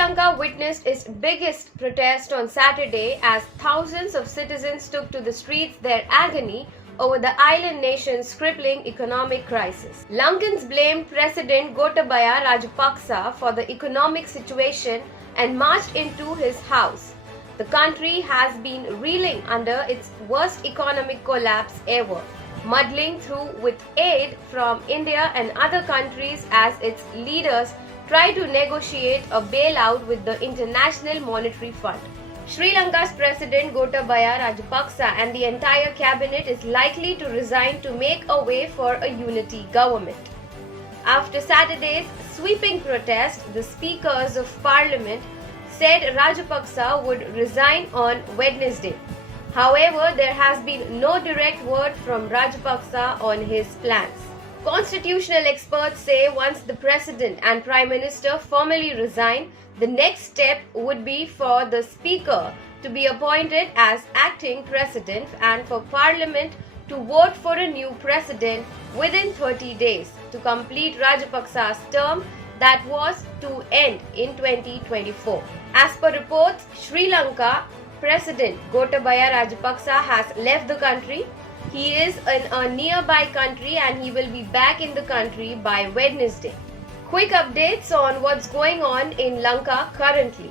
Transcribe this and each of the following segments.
Lanka witnessed its biggest protest on Saturday as thousands of citizens took to the streets their agony over the island nation's crippling economic crisis. Lankans blamed President Gotabaya Rajapaksa for the economic situation and marched into his house. The country has been reeling under its worst economic collapse ever, muddling through with aid from India and other countries as its leaders try to negotiate a bailout with the International Monetary Fund. Sri Lanka's President Gotabaya Rajapaksa and the entire cabinet is likely to resign to make a way for a unity government. After Saturday's sweeping protest, the speakers of parliament said Rajapaksa would resign on Wednesday. However, there has been no direct word from Rajapaksa on his plans. Constitutional experts say once the President and Prime Minister formally resign, the next step would be for the Speaker to be appointed as acting President and for Parliament to vote for a new President within 30 days to complete Rajapaksa's term that was to end in 2024. As per reports, Sri Lanka President Gotabaya Rajapaksa has left the country. He is in a nearby country and he will be back in the country by Wednesday. Quick updates on what's going on in Lanka currently.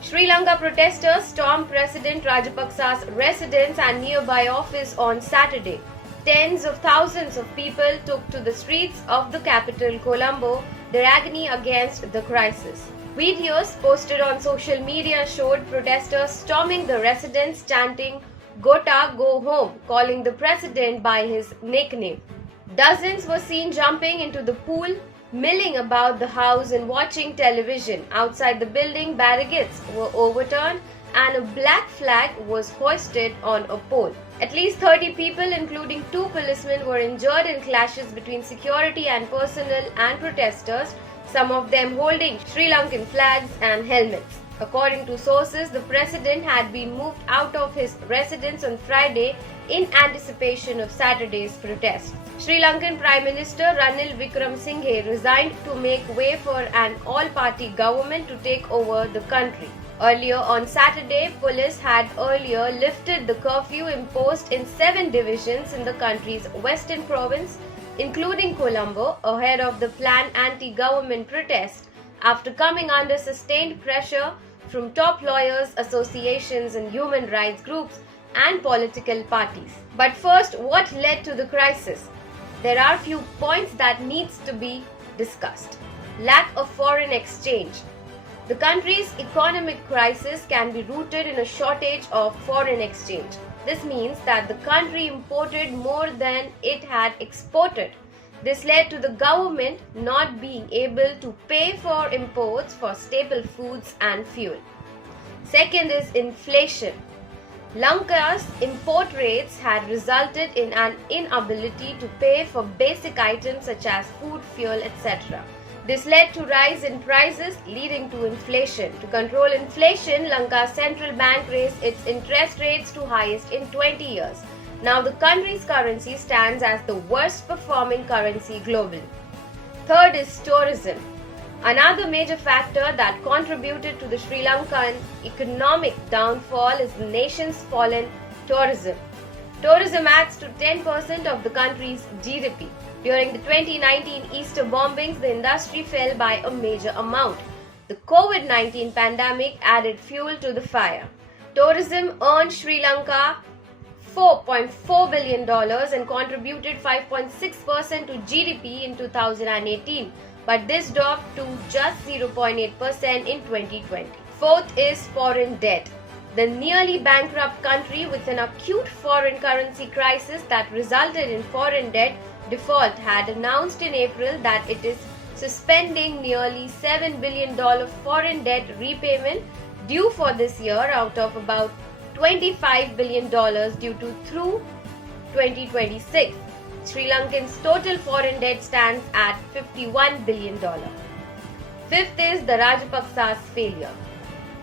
Sri Lanka protesters stormed President Rajapaksa's residence and nearby office on Saturday. Tens of thousands of people took to the streets of the capital Colombo, their agony against the crisis. Videos posted on social media showed protesters storming the residence chanting "Gota, go home," calling the president by his nickname. Dozens were seen jumping into the pool, milling about the house and watching television. Outside the building, barricades were overturned and a black flag was hoisted on a pole. At least 30 people, including 2 policemen, were injured in clashes between security and personnel and protesters, some of them holding Sri Lankan flags and helmets. According to sources, the president had been moved out of his residence on Friday in anticipation of Saturday's protest. Sri Lankan Prime Minister Ranil Wickremesinghe resigned to make way for an all-party government to take over the country. Earlier on Saturday, police had lifted the curfew imposed in 7 divisions in the country's western province, including Colombo, ahead of the planned anti-government protest after coming under sustained pressure from top lawyers, associations and human rights groups and political parties. But first, what led to the crisis? There are few points that needs to be discussed. Lack of foreign exchange. The country's economic crisis can be rooted in a shortage of foreign exchange. This means that the country imported more than it had exported. This led to the government not being able to pay for imports for staple foods and fuel. Second is inflation. Lanka's import rates had resulted in an inability to pay for basic items such as food, fuel, etc. This led to rise in prices, leading to inflation. To control inflation, Lanka's central bank raised its interest rates to highest in 20 years. Now the country's currency stands as the worst performing currency globally. Third is tourism. Another major factor that contributed to the Sri Lankan economic downfall is the nation's fallen tourism. Tourism adds to 10% of the country's GDP. During the 2019 Easter bombings, the industry fell by a major amount. The COVID-19 pandemic added fuel to the fire. Tourism earned Sri Lanka $4.4 billion and contributed 5.6% to GDP in 2018, but this dropped to just 0.8% in 2020. Fourth is foreign debt. The nearly bankrupt country with an acute foreign currency crisis that resulted in foreign debt default had announced in April that it is suspending nearly $7 billion foreign debt repayment due for this year out of about $25 billion due to through 2026. Sri Lankan's total foreign debt stands at $51 billion. Fifth is the Rajapaksa's failure.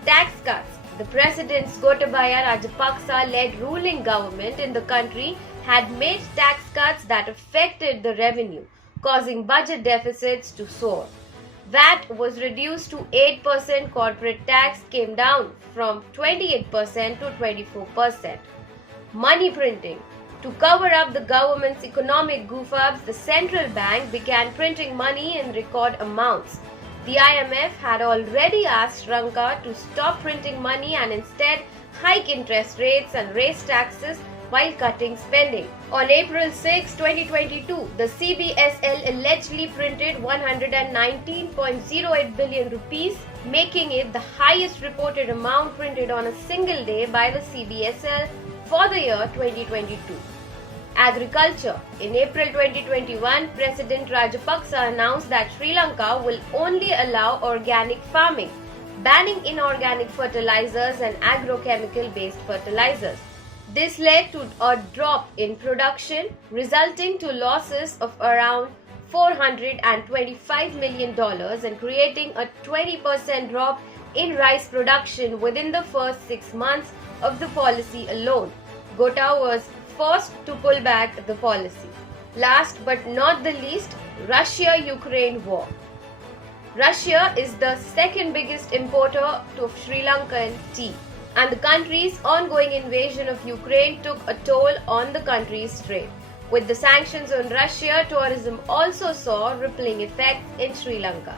Tax cuts. The President's Gotabaya Rajapaksa-led ruling government in the country had made tax cuts that affected the revenue, causing budget deficits to soar. VAT was reduced to 8%, corporate tax came down from 28% to 24%. Money printing. To cover up the government's economic goof-ups, the central bank began printing money in record amounts. The IMF had already asked Lanka to stop printing money and instead hike interest rates and raise taxes while cutting spending. On April 6, 2022, the CBSL allegedly printed 119.08 billion rupees, making it the highest reported amount printed on a single day by the CBSL for the year 2022. Agriculture. In April 2021, President Rajapaksa announced that Sri Lanka will only allow organic farming, banning inorganic fertilizers and agrochemical-based fertilizers. This led to a drop in production, resulting to losses of around $425 million and creating a 20% drop in rice production within the first 6 months of the policy alone. Gota was forced to pull back the policy. Last but not the least, Russia-Ukraine war. Russia is the second biggest importer of Sri Lankan tea, and the country's ongoing invasion of Ukraine took a toll on the country's trade. With the sanctions on Russia, tourism also saw rippling effects in Sri Lanka.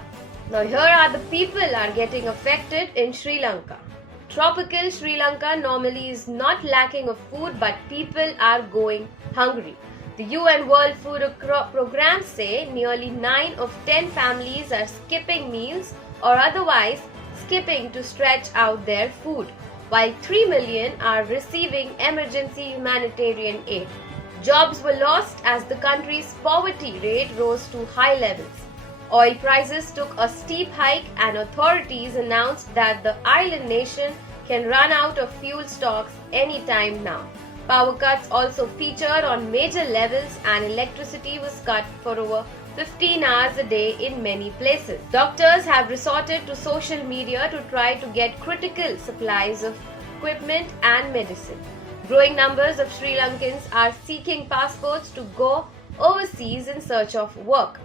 Now here are the people are getting affected in Sri Lanka. Tropical Sri Lanka normally is not lacking of food, but people are going hungry. The UN World Food Programme say nearly 9 of 10 families are skipping meals or otherwise skipping to stretch out their food, while 3 million are receiving emergency humanitarian aid. Jobs were lost as the country's poverty rate rose to high levels. Oil prices took a steep hike and authorities announced that the island nation can run out of fuel stocks anytime now. Power cuts also featured on major levels and electricity was cut for over 15 hours a day in many places. Doctors have resorted to social media to try to get critical supplies of equipment and medicine. Growing numbers of Sri Lankans are seeking passports to go overseas in search of work.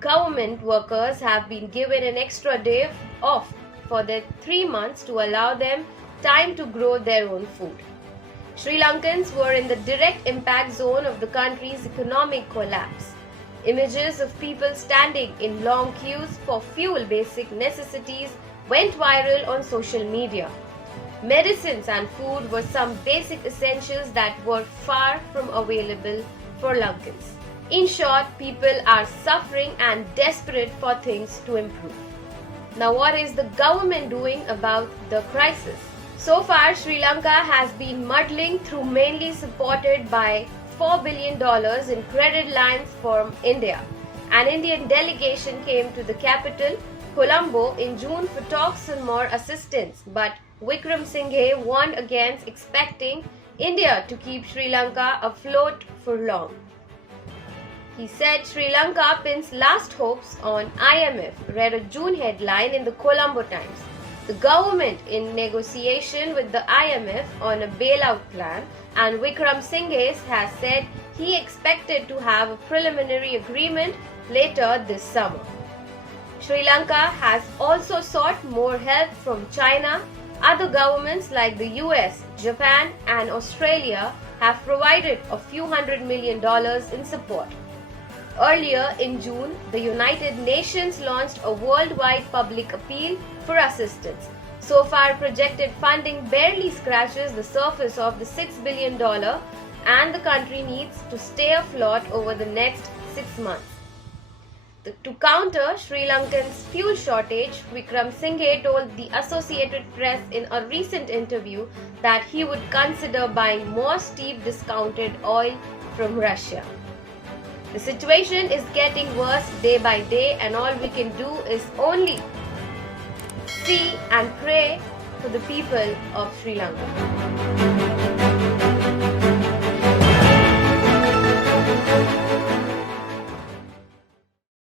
Government workers have been given an extra day off for their 3 months to allow them time to grow their own food. Sri Lankans were in the direct impact zone of the country's economic collapse. Images of people standing in long queues for fuel basic necessities went viral on social media. Medicines and food were some basic essentials that were far from available for Lankans. In short, people are suffering and desperate for things to improve. Now, what is the government doing about the crisis? So far, Sri Lanka has been muddling through, mainly supported by $4 billion in credit lines from India. An Indian delegation came to the capital, Colombo, in June for talks on more assistance, but Wickremesinghe warned against expecting India to keep Sri Lanka afloat for long. He said Sri Lanka pins last hopes on IMF, read a June headline in the Colombo Times. The government in negotiation with the IMF on a bailout plan, and Wickremesinghe has said he expected to have a preliminary agreement later this summer. Sri Lanka has also sought more help from China. Other governments like the US, Japan and Australia have provided a few $100 million in support. Earlier in June, the United Nations launched a worldwide public appeal for assistance. So far, projected funding barely scratches the surface of the $6 billion, and the country needs to stay afloat over the next 6 months. To counter Sri Lankan's fuel shortage, Wickremesinghe told the Associated Press in a recent interview that he would consider buying more steep discounted oil from Russia. The situation is getting worse day by day, and all we can do is only see and pray for the people of Sri Lanka.